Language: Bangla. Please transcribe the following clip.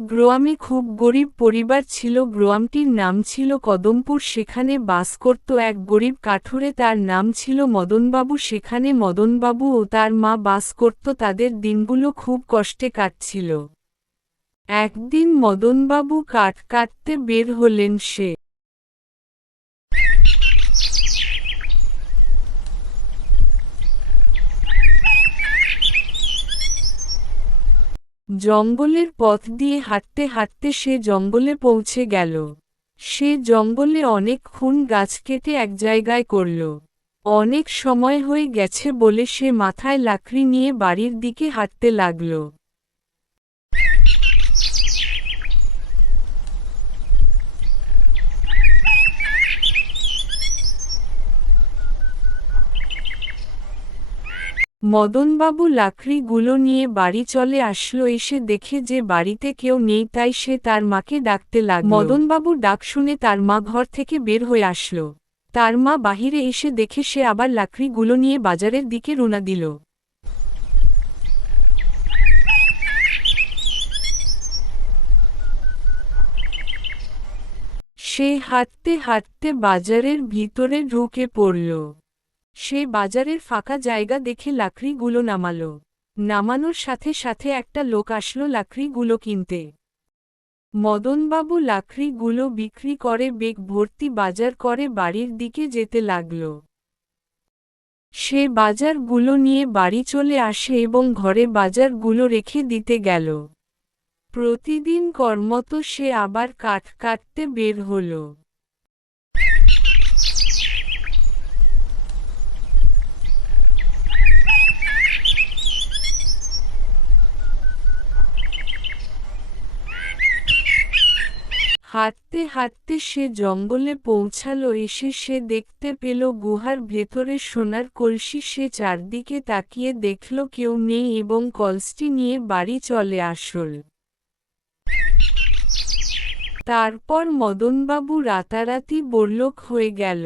গ্রামে খুব গরিব পরিবার ছিল। গ্রামটির নাম ছিল কদমপুর। সেখানে বাস করত এক গরিব কাঠুরে, তার নাম ছিল মদনবাবু। সেখানে মদনবাবু ও তার মা বাস করত। তাদের দিনগুলো খুব কষ্টে কাটছিল। একদিন মদনবাবু কাঠ কাটতে বের হলেন। সে জঙ্গলের পথ দিয়ে হাঁটতে হাঁটতে সে জঙ্গলে পৌঁছে গেল। সে জঙ্গলে অনেকক্ষণ গাছ কেটে এক জায়গায় করল। অনেক সময় হয়ে গেছে বলে সে মাথায় লাকড়ি নিয়ে বাড়ির দিকে হাঁটতে লাগল। মদনবাবু লাকড়িগুলো নিয়ে বাড়ি চলে আসলো। এসে দেখে যে বাড়িতে কেউ নেই, তাই সে তার মাকে ডাকতে লাগল। মদনবাবুর ডাক শুনে তার মা ঘর থেকে বের হয়ে আসলো। তার মা বাহিরে এসে দেখে সে আবার লাকড়িগুলো নিয়ে বাজারের দিকে রওনা দিল। সে হাঁটতে হাঁটতে বাজারের ভিতরে ঢুকে পড়ল। সে বাজারের ফাঁকা জায়গা দেখে লাকড়িগুলো নামালো। নামানোর সাথে সাথে একটা লোক আসলো লাকড়িগুলো কিনতে। মদনবাবু লাকড়িগুলো বিক্রি করে বেগ ভর্তি বাজার করে বাড়ির দিকে যেতে লাগল। সে বাজারগুলো নিয়ে বাড়ি চলে আসে এবং ঘরে বাজারগুলো রেখে দিতে গেল। প্রতিদিন কর্মত সে আবার কাঠ কাটতে বের হল। হাঁটতে হাঁটতে সে জঙ্গলে পৌঁছালো। এসে সে দেখতে পেল গুহার ভেতরে সোনার কলসি। সে চারদিকে তাকিয়ে দেখল কেউ নেই এবং কলসটি নিয়ে বাড়ি চলে আসল। তারপর মদনবাবু রাতারাতি বড়লোক হয়ে গেল।